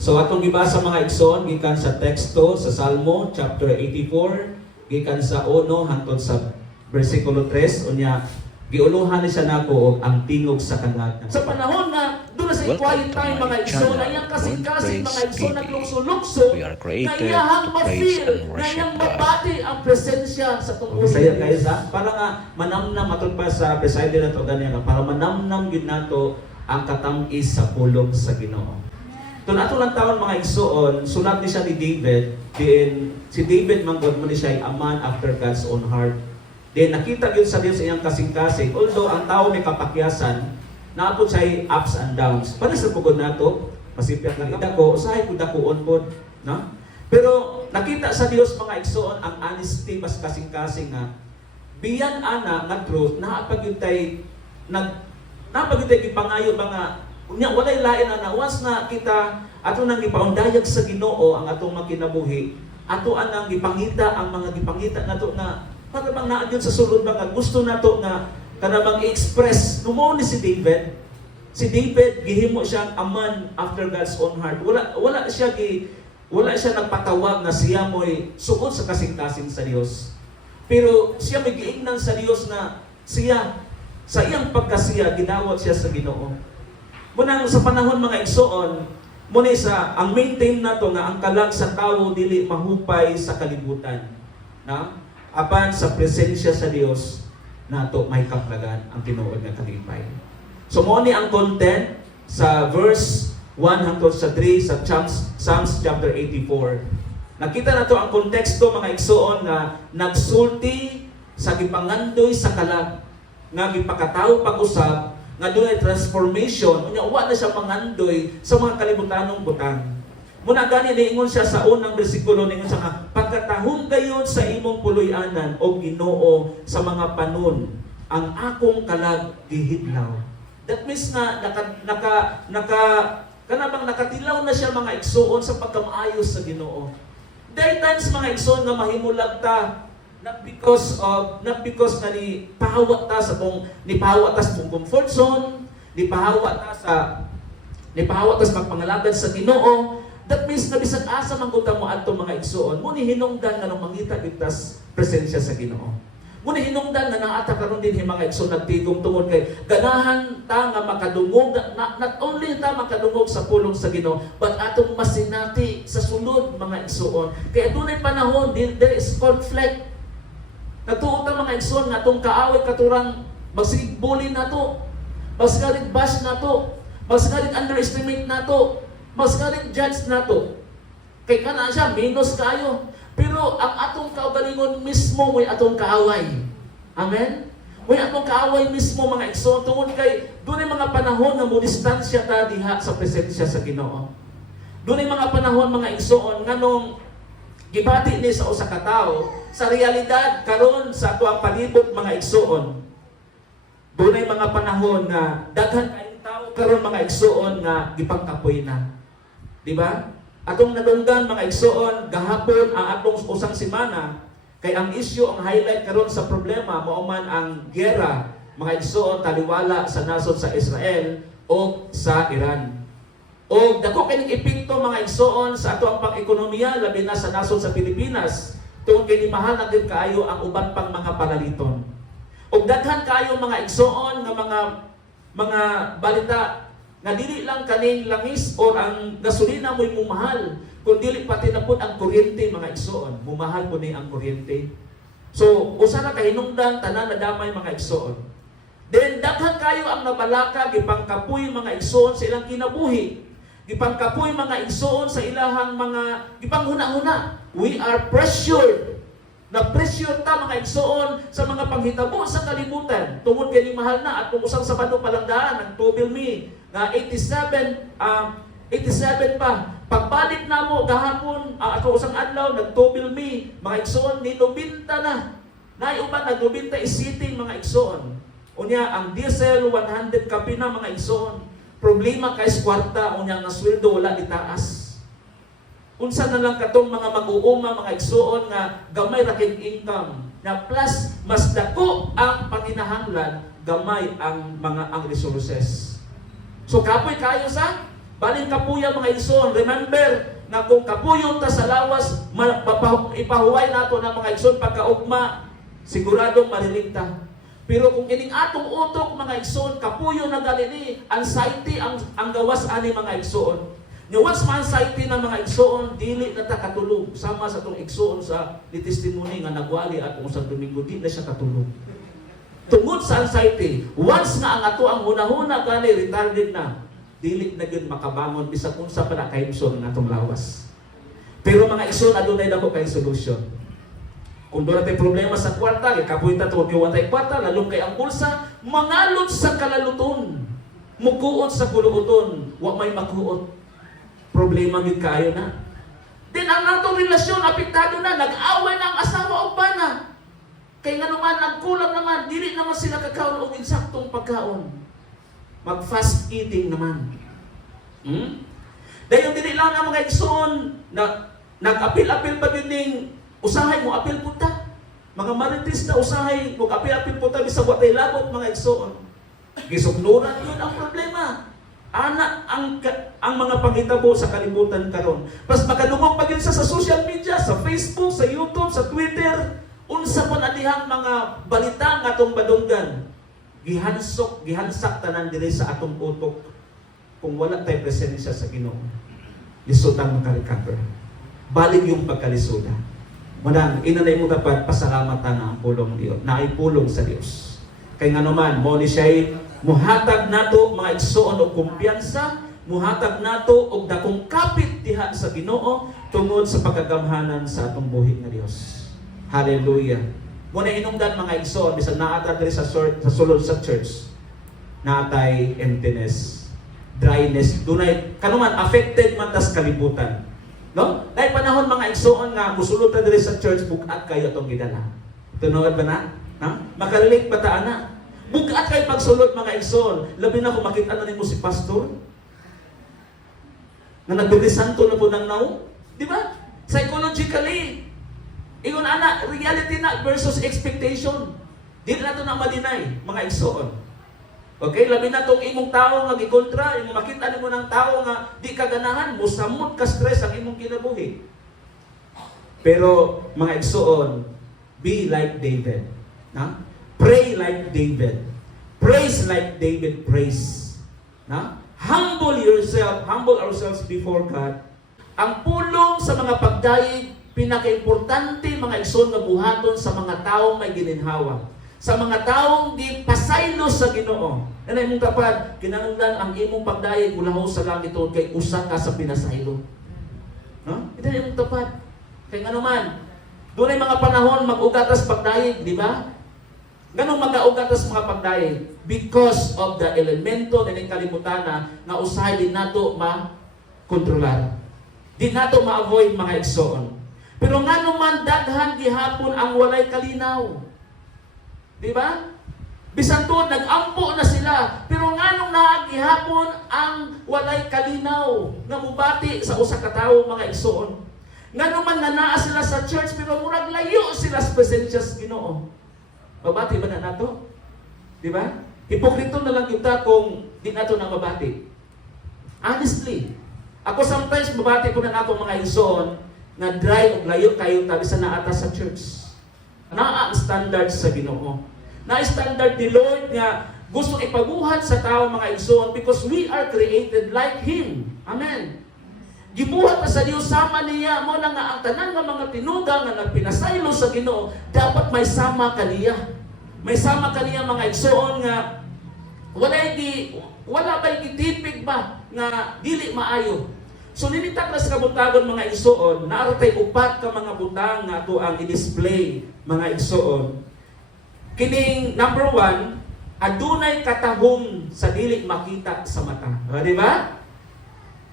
So atong gibasa mga igsoon gikan sa teksto sa Salmo chapter 84 gikan sa 1 hangtod sa bersikulo 3 unya giuluhan ni siya nako og ang tingog sa kangat. Sa panahon na doon sa quiet time mga igsoon, ayang kasing-kasing mga igsoon naglukso-lukso, We are na created iyahang to praise ma-feel, and na worship iyang God. mabati ang presensya sa tungkol. Saya kayo sa para nga manamnam aton pa sa preside na to ganyan para manamnam gyud nato ang katamis sa pulong sa Ginoo. Tun ato lang taon mga igsoon, sulat ni siya ni David, din si David manggod mo ni siya ay a man after God's own heart. Then nakita gyud sa Dios sa iyang kasing-kasing, although ang tao may kapakyasan, naapod siya ups and downs. Para sa pugod nato, masipyat lang dako, usahay pud dakoon pod, no? Pero nakita sa Dios mga igsoon ang honesty mas kasing-kasing nga biyan ana nga truth naa pagyutay napagyutay gipangayo mga unya walay lain ana once na kita ato nang gipaundayag sa Ginoo ang atong makinabuhi, ato anang gipangita ang mga gipangita nato nga para bang naa gyud sa sulod ba nga gusto nato nga kanang i-express numo ni si David. Si David gihimo siyang a man after God's own heart. Wala siya nagpatawag na siya mo'y suot sa kasing-kasing sa Dios. Pero siya may giingnan sa Dios na siya sa iyang pagkasiya ginawat siya sa Ginoo. Munang sa panahon mga igsoon, muna sa ang maintain nato nga ang kalag sa tawo dili mahupay sa kalibutan. Na? Apan sa presensya sa Dios nato may kaplagan ang tinuod nga kalipay. So mo ni ang content sa verse 1 hangtod sa 3 sa Psalms chapter 84. Nakita nato ang konteksto mga igsoon nga nagsulti sa gipangandoy sa kalag nga gipakatawo pag-usab nga dunay transformation unya wa na siya mangandoy sa mga kalibutanong butang. Muna gani niingon siya sa unang bersikulo niingon siya nga pagkatahon gayon sa imong puloy-anan o Ginoo sa mga panon ang akong kalag gihidlaw. That means na kanabang nakatilaw na siya mga igsoon sa pagkamaayos sa Ginoo. There times mga igsoon nga mahimulag ta not because na ni pahawat ta sa comfort zone, ni pahawat ta sa pagpangalagad sa Ginoo. That means na bisag asa man gud ta mo adto mga igsoon, muni hinungdan nga nung mangita kita presensya sa Ginoo. Muna hinungdan na naata karon din mga igsoon nagtigom tungod kay ganahan ta nga makadungog not only ta makadungog sa pulong sa Ginoo but atong masinati sa sulod mga igsoon. Kay adunay panahon there is conflict. Natuo ta mga igsoon nga atong kaaway katurang magsigbulin nato, magsigalit bash nato, magsigalit underestimate nato, magsigalit judge nato. Kay kana siya minus kayo. Pero ang atong kaugalingon mismo may atong kaaway. Amen? May atong kaaway mismo mga igsoon tungod kay dunay mga panahon nga mudistansya ta diha sa presensya sa Ginoo. Dunay mga panahon mga igsoon nganong gibati ni sa usa ka tawo sa realidad karon sa ato ang palibot mga igsoon. Dunay mga panahon nga daghan kayong tawo karon mga igsoon nga gipangkapoy na. Di ba? Atong nadunggan mga igsoon gahapon ang atong usang semana kay ang issue ang highlight karon sa problema mao man ang giyera mga igsoon taliwala sa nasod sa Israel o sa Iran. O dako kining epekto mga igsoon sa ato ang pang-ekonomiya labi na sa nasod sa Pilipinas tungod kay mahal na gid kaayo ang uban pang mga palaliton. Og daghan kaayo mga igsoon nga mga balita nga dili lang kaning langis o ang gasolina mo'y mumahal, kung dili pati na po ang kuryente mga igsoon, mumahal po ni ang kuryente. So, usa na kahinungdan, tanan na damay mga igsoon. Then, daghan kayo ang nabalaka, gipangkapoy mga igsoon sa ilang kinabuhi. Gipangkapoy mga igsoon sa ilahang mga, gipanghuna-huna. We are pressured. Na-pressure ta mga igsoon sa mga panghitabo sa kalibutan. Tungod kay mahal na at kung usang Sabado palang daan, nag-tubil me na 87 pa. Pagbalik na mo gahapon ako usang adlaw nag-tubil me mga igsoon ni 90 na. Naiuban nag-90 isiting mga igsoon. Unya ang diesel 100 kapi na mga igsoon. Problema kay kwarta unya nga sweldo wala ditaas. Unsa na lang katong mga mag-uuma, mga igsoon nga gamay ra kay income. Na plus mas dako ang panginahanglan, gamay ang resources. So kapoy kayo sa Baling kapuya mga igsoon, remember na kung kapuyon ta sa lawas, ipahuway nato ng mga igsoon pagkaugma, siguradong mariligta. Pero kung kining atong utok mga igsoon, kapuyo na galini, anxiety ang gawas ani mga igsoon. Once ma-anxiety ng mga igsoon, dili na ta katulog. Sama sa itong igsoon sa testimony nga nagwali at kung sa Domingo, di na siya katulog. Tungod sa anxiety, once nga ang ato ang hunahuna gani retarded na, dili na yun makabangon bisag unsa pa na kahimson ng atong lawas. Pero mga igsoon, adunay dako kay solution. Kung doon natin problema sa kwarta, ikapoy ta tuwag yung watay kwarta, lalong kay ang bulsa, mangalot sa kalaluton, mukuot sa kuluoton, wa may makuot. Problema gid kaayo na. Then ang natong relasyon, apektado na, nag-away na ang asawa o bana. Kaya nga naman, nagkulang naman, dili naman sila kakaon og insaktong pagkaon. Mag-fast eating naman. Dahil dili lang na mga igsoon, nag-apil-apil pa din usahay mo, apil punta. Mga marites na usahay, kung apil-apil punta, bisag watay labot mga igsoon. Gisugnuran yun ang problema. Ana ang mga panghitabo sa kalibutan karon. Pas makadungog pa yun sa social media, sa Facebook, sa YouTube, sa Twitter, unsa pa na dihang mga balita nga atong badunggan. Gihansak tanan diri sa atong utok kung wala tay presensya sa Ginoo. Lisodang maka-recover. Balik yung pagkalisoda. Manang inanay mo dapat pasalamatan na ang pulong Dios, na ay pulong sa Dios. Kay nga naman mo ni siya muhatag nato mga igsoon og kumpiyansa, muhatag nato og dakong kapit diha sa Ginoo tungod sa pagagamhanan sa atong buhi nga Dios. Hallelujah. Muna inungdan mga igsoon, bisan naata diri sa sulod sa church, natay emptiness, dryness, dunay kanuman affected man tas kalibutan. No? Dahil panahon mga igsoon nga musulod ta diri sa church, bugat kayo atong gidala. Tunod ba na? Ha? Makarelate ba ta ana? Bugat kayo pagsulod mga igsoon. Labi na kung makita na nimo si pastor na nagbibisanto na po ng naong. Di ba? Psychologically, ingon ana, reality na versus expectation. Di na ito na madinay, mga igsoon. Okay, labi na itong imong tao nga gikontra, imong makita nimo ng tao nga di kaganahan, musamot ka stress ang imong kinabuhi. Pero mga igsoon, be like David. Na? Pray like David. Praise like David praise. Na? Humble ourselves before God. Ang pulong sa mga pagdaig, pinaka-importante mga igsoon nga buhaton sa mga taong may gininhawa. Sa mga taong di pasaylo sa Ginoo. Anay mong tapad, kinahanglan ang imong pagdaig ulahaw sa langit kay usa ka sa pinasaylo. No? Anay mong tapad. Kaya nga naman, doon ay mga panahon mag-ugatas pagdaig, di ba? Ganong mag-ugatas mga pagdaig? Because of the elemento na kalimutan na usahay din nato ma-kontrolar. Di nato ma-avoid mga igsoon. Pero nga naman daghan gihapon ang walay kalinaw. Di ba? Bisan to, nag-ampo na sila. Pero nga nung naagihapon ang walay kalinaw na mubati sa usa ka tawo mga igsoon. Nga naman nanaa sila sa church pero murag layo sila sa presensya sa Ginoo. Mabati ba na nato? Di ba? Hipokrito na lang kita kung di nato na mabati. Honestly, ako sometimes mabati ko na ako mga igsoon na dry o layo kayo tabi sa naata sa church. Naa ang standard sa Ginoo. Na standard ni Lord nga gusto ipabuhat sa tao mga igsoon because we are created like Him. Amen. Gibuhat na sa Dios sama niya mo na nga ang tanan nga mga tinuga nga nagpinasaylo sa Ginoo dapat may sama kaniya. May sama kaniya mga igsoon nga wala ba'y gitipig ba nga dili maayo. So ninitak na sa kabutagon mga igsoon, naartay upat ka mga butang nga ato ang i-display mga igsoon. Kining number 1, adunay katahom sa dili makita sa mata. Di ba?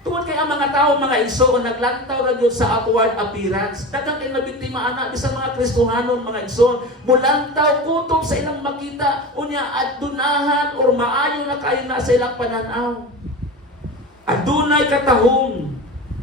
Tungod kay ang mga tao, mga igsoon, naglantaw ra gyud sa outward appearance. Daghang kay nabiktima ana bisan mga Kristohanon, mga igsoon, mulantaw kutob sa ilang makita unya adunahan or maayo na kayo na sa ilang pananaw. Adunay katahom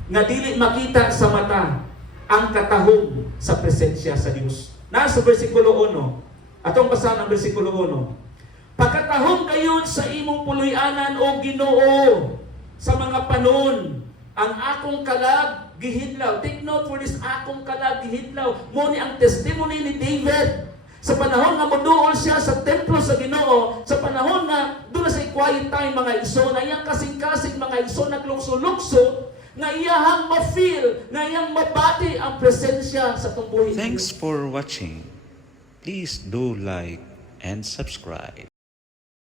nga dili makita sa mata, ang katahom sa presensya sa Dios. Nasa bersikulo 1. Atong basahan ang bersikulo 1. Pagkatahom kayo sa imong puloy-anan o Ginoo sa mga panon, ang akong kalag gihidlaw. Take note for this, akong kalag gihidlaw. Muni ang testimony ni David. Sa panahon nga moduol siya sa templo sa Ginoo, sa panahon nga doon sa quiet time mga igsoon, na iyang kasing-kasing mga igsoon naglukso-lukso, nga iyahang ma-feel, nga iyang mabati ang presensya sa tumbuhin. Thanks for watching. Please do like and subscribe.